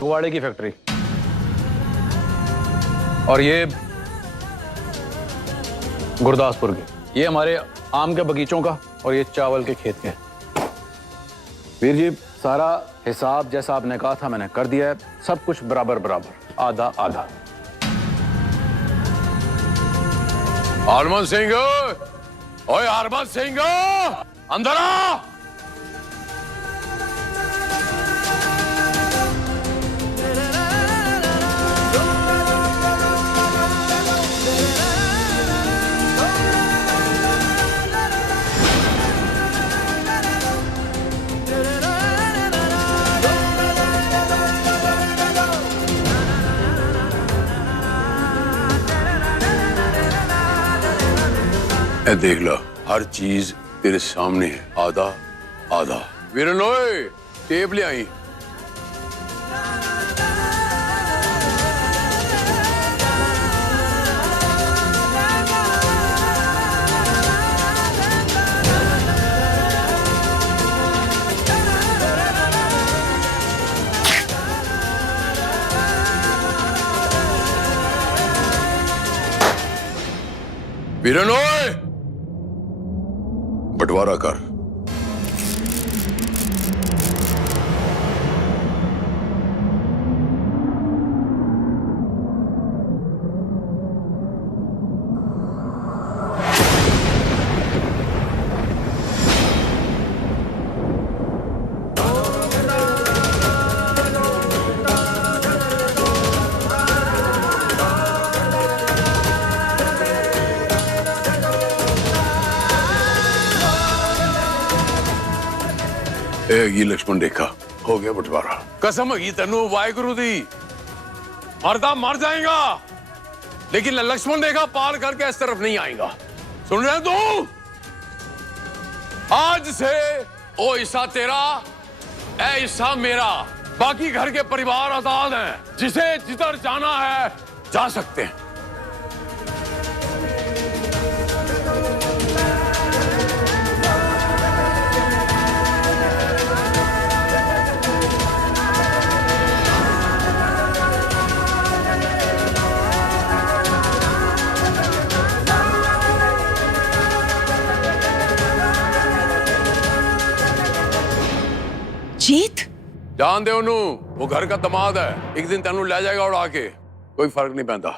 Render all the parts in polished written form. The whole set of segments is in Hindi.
गुवाड़े की फैक्ट्री और ये गुरदासपुर की, ये हमारे आम के बगीचों का और ये चावल के खेत के। वीर जी सारा हिसाब जैसा आपने कहा था मैंने कर दिया है, सब कुछ बराबर बराबर, आधा आधा। हरमन सिंह, ओए हरमन सिंह, अंदर आ। देख लो, हर चीज तेरे सामने है, आधा आधा। वीरन ओए, टेप ले आई। वीरन ओए, बंटवारा कर। ये लक्ष्मण रेखा हो गया बंटवारा। कसम है तेनू वाहिगुरु दी, मरदा मर जाएगा लेकिन लक्ष्मण रेखा पार करके इस तरफ नहीं आएगा। सुन रहे तू? आज से ओ हिस्सा तेरा, ए हिस्सा मेरा, बाकी घर के परिवार आजाद हैं, जिसे जिधर जाना है जा सकते हैं। जीत जान दे उन्हों, वो घर का दमाद है, एक दिन तेनू ले जाएगा उड़ा के, कोई फर्क नहीं पैंदा।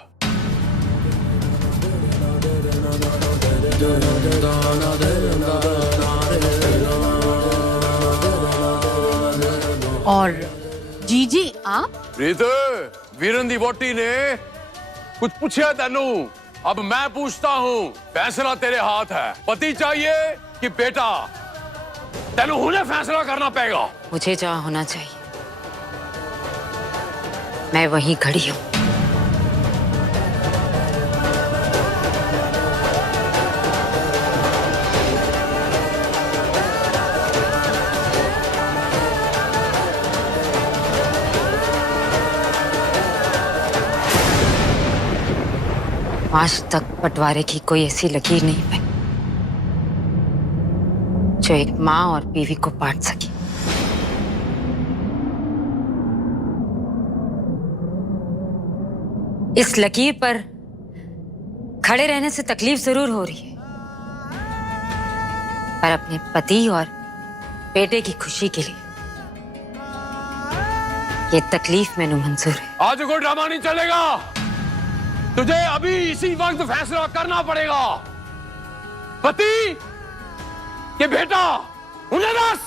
और जीजी आप? प्रीत, वीरन दी वोटी ने कुछ पूछा तेनू, अब मैं पूछता हूँ, फैसला तेरे हाथ है। पति चाहिए कि बेटा? तेनू उन्हें फैसला करना पड़ेगा। मुझे जहाँ होना चाहिए मैं वहीं खड़ी हूँ। आज तक बंटवारे की कोई ऐसी लकीर नहीं बनी जो एक माँ और बीवी को बांट सके। इस लकीर पर खड़े रहने से तकलीफ जरूर हो रही है, पर अपने पति और बेटे की खुशी के लिए ये तकलीफ मैंने मंजूर है। आज कोई ड्रामा नहीं चलेगा, तुझे अभी इसी वक्त फैसला करना पड़ेगा। पति कि बेटा, उन्हें दस।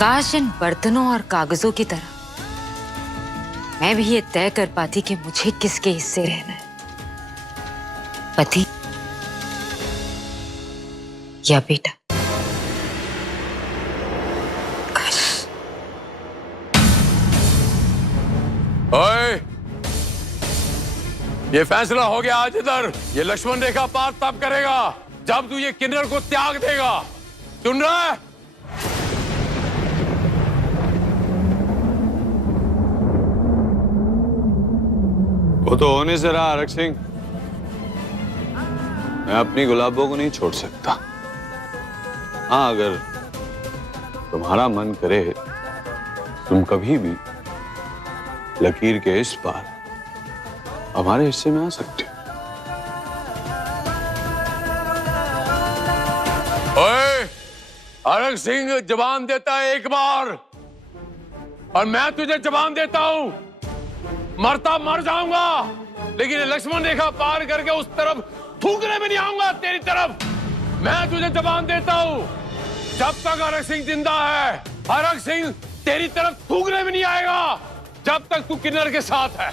काश इन बर्तनों और कागजों की तरह मैं भी ये तय कर पाती कि मुझे किसके हिस्से रहना है, पति या बेटा। काश। ओए, ये फैसला हो गया आज इधर। ये लक्ष्मण रेखा पार तब करेगा जब तू ये किन्नर को त्याग देगा। सुन रहा है? वो तो होने से रहा, रख सिंह। मैं अपनी गुलाबों को नहीं छोड़ सकता। हाँ, अगर तुम्हारा मन करे तुम कभी भी लकीर के इस पार हमारे हिस्से में आ सकते हो। ओए, हरक सिंह जबान देता है एक बार और मैं तुझे जबान देता हूं, मरता मर जाऊंगा लेकिन लक्ष्मण रेखा पार करके उस तरफ थूकने में नहीं आऊंगा तेरी तरफ। मैं तुझे जबान देता हूं, जब तक हरक सिंह जिंदा है हरक सिंह तेरी तरफ थूकने में नहीं आएगा जब तक तू किन्नर के साथ है।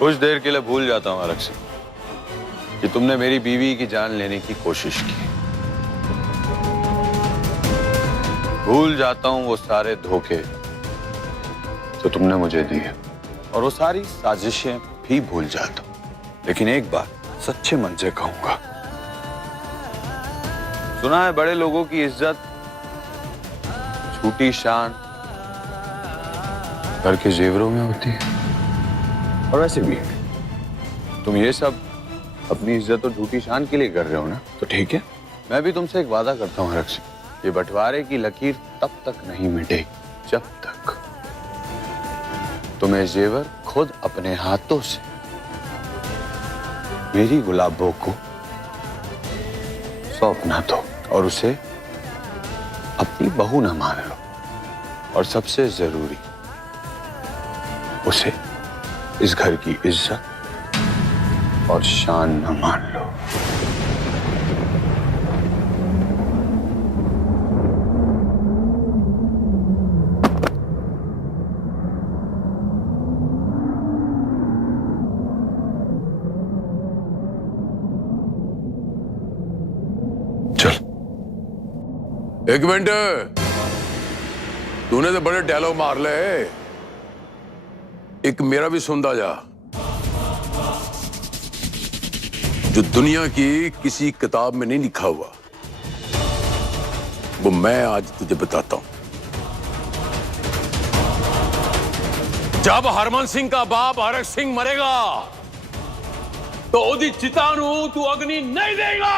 कुछ देर के लिए भूल जाता हूं हरक सिंह कि तुमने मेरी बीवी की जान लेने की कोशिश की। भूल जाता हूं वो सारे धोखे जो तुमने मुझे दिए और वो सारी साजिशें भी भूल जाता हूं। लेकिन एक बात सच्चे मन से कहूंगा, सुना है बड़े लोगों की इज्जत झूठी शान घर के जेवरों में होती है। और वैसे भी तुम ये सब अपनी इज्जत और झूठी शान के लिए कर रहे हो ना, तो ठीक है, मैं भी तुमसे एक वादा करता हूं हरक सिंह, ये बंटवारे की लकीर तब तक नहीं मिटेगी जब तक तुम्हें जेवर खुद अपने हाथों से मेरी गुलाबों को सौंप ना दो और उसे अपनी बहू ना मान लो। और सबसे जरूरी, उसे इस घर की इज्जत और शान न मान लो। चल, एक मिनट, तूने तो बड़े डायलॉग मार ले, एक मेरा भी सुनता जा। जो दुनिया की किसी किताब में नहीं लिखा हुआ वो मैं आज तुझे बताता हूं। जब हरमन सिंह का बाप हरक सिंह मरेगा तो ओदी चिता नू तू अग्नि नहीं देगा।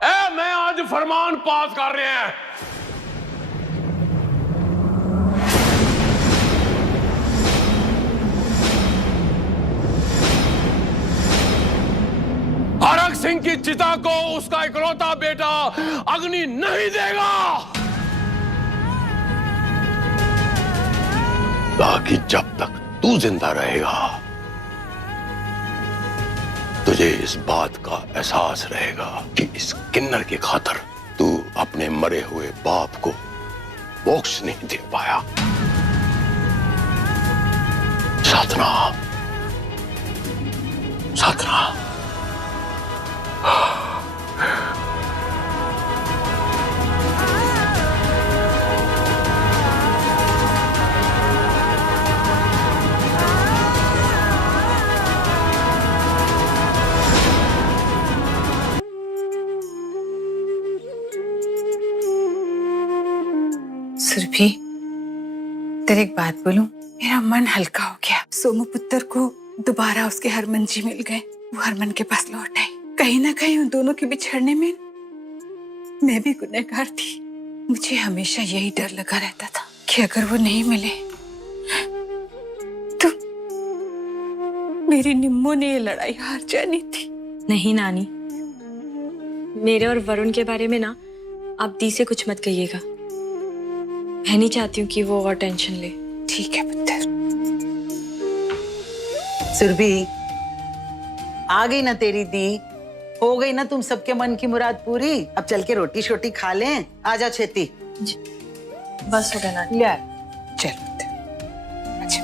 ए, मैं आज फरमान पास कर रहे हैं। हरक सिंह की चिता को उसका इकलौता बेटा अग्नि नहीं देगा। बाकी जब तक तू जिंदा रहेगा तुझे इस बात का एहसास रहेगा कि इस किन्नर की खातिर तू अपने मरे हुए बाप को मोक्ष नहीं दे पाया। साधना, साधना। सुरभि, तेरे एक बात बोलूं, मेरा मन हल्का हो गया। सोमू पुत्र को दोबारा उसके हरमन जी मिल गए, वो हरमन के पास लौट आए। कहीं ना कहीं उन दोनों के बिछड़ने में मैं भी गुनहगार थी। मुझे हमेशा यही डर लगा रहता था कि अगर वो नहीं मिले तो मेरी निम्मो ने ये लड़ाई हार जानी थी। नहीं नानी, मेरे और वरुण के बारे में ना आप दी से कुछ मत कहिएगा। मैं नहीं चाहती हूँ कि वो और टेंशन ले। ठीक है पुत्र। सुरभि, आ गई ना तेरी दी, हो गई ना तुम सबके मन की मुराद पूरी। अब चल के रोटी शोटी खा लें। आजा छेती। बस हो गया नानी। ले चल पुत्र। अच्छा।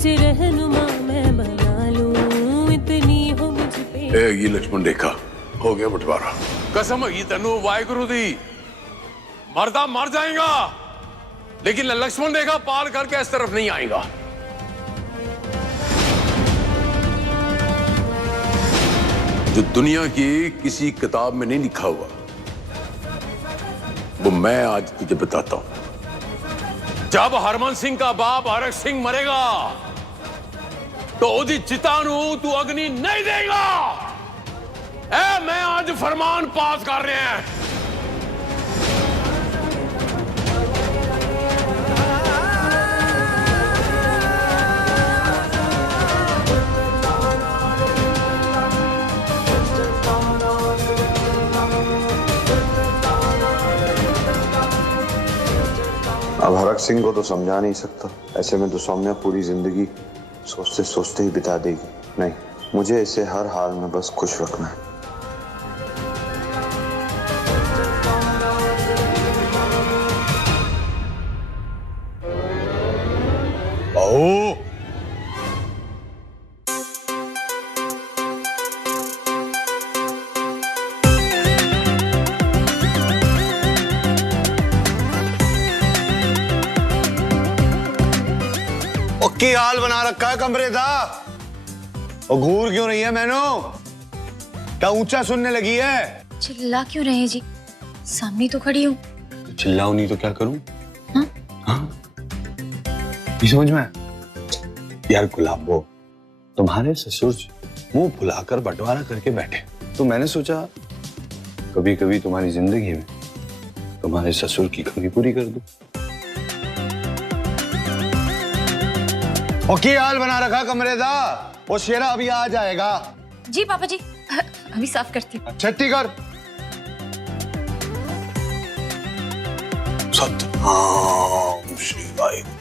तुझे रहनुमा मैं बना लूं, इतनी हो मुझ पे। ये लक्ष्मण रेखा हो गया बंटवारा। कसम है तेनू वाहिगुरु दी, मरदा मर जाएगा लेकिन लक्ष्मण रेखा पार करके इस तरफ नहीं आएगा। जो दुनिया की किसी किताब में नहीं लिखा हुआ वो मैं आज तुझे बताता हूं। जब हरमन सिंह का बाप हरक सिंह मरेगा तो ओदी चिता नू तू अग्नि नहीं देगा। मैं आज फरमान पास कर रहे हैं। अब हरक सिंह को तो समझा नहीं सकता, ऐसे में तो सौम्या पूरी जिंदगी सोचते सोचते ही बिता देगी। नहीं, मुझे इसे हर हाल में बस खुश रखना है। ओ की हाल बना रखा है कमरे दा, और घूर क्यों रही है मैनू? क्या ऊंचा सुनने लगी है? चिल्ला क्यों रहे जी? सामने तो खड़ी हूँ। तो चिल्लाऊं नहीं तो क्या करूं? हाँ? ये समझ में? यार गुलाबो, तुम्हारे ससुर मुंह फुलाकर बंटवारा करके बैठे, तो मैंने सोचा कभी कभी तुम्हारी जिंदगी में तुम्हारे ससुर की कमी पूरी कर दूं। और की हाल बना रखा कमरे दा, वो शेरा अभी आ जाएगा। जी पापा जी, अभी साफ करती हूँ। छत्ती कर। सतनाम श्री वाहिगुरु,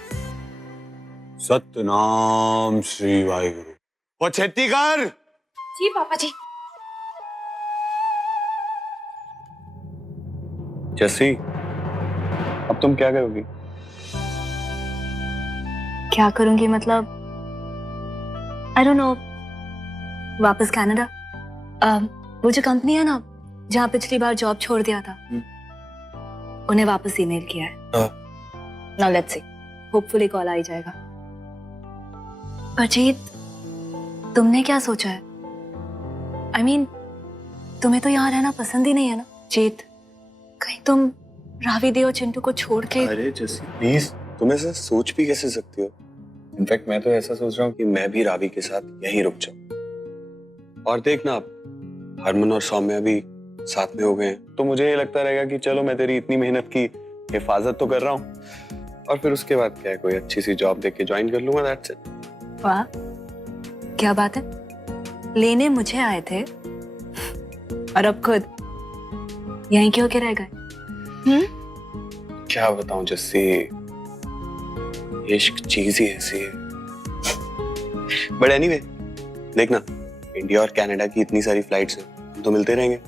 सतनाम श्री वाहिगुरु। वो छत्ती कर। जी पापा जी। जैसी, अब तुम क्या करोगी? क्या करूंगी मतलब? I don't know. वापस कनाडा। वो जो कंपनी है ना जहाँ पिछली बार जॉब छोड़ दिया था, उन्हें वापस ईमेल किया है। Now let's see, hopefully call आ ही जाएगा। पर जीत, तुमने क्या सोचा है? आई मीन, तुम्हें तो यहाँ रहना पसंद ही नहीं है ना जीत? कहीं तुम रावी दी और चिंटू को छोड़ के? अरे जैसी प्लीज, तुम ऐसा सोच भी कैसे सकती हो? इनफैक्ट मैं तो ऐसा सोच रहा हूँ कि मैं भी रावी के साथ यहीं रुक जाऊं। और देखना, हरमन और सौम्या भी साथ में हो गए हैं, तो मुझे ये लगता रहेगा कि चलो मैं तेरी इतनी मेहनत की हिफाजत तो कर रहा हूँ, और फिर उसके बाद क्या है, कोई अच्छी सी जॉब देख के ज्वाइन कर लूंगा। That's it. वाह, क्या बात है। लेने मुझे आए थे और अब खुद यहीं क्यों के रह गए? क्या बताऊं जस्सी, इश्क चीज ही ऐसी है। बट एनीवे, देखना, इंडिया और कनाडा की इतनी सारी फ्लाइट्स हैं, हम तो मिलते रहेंगे।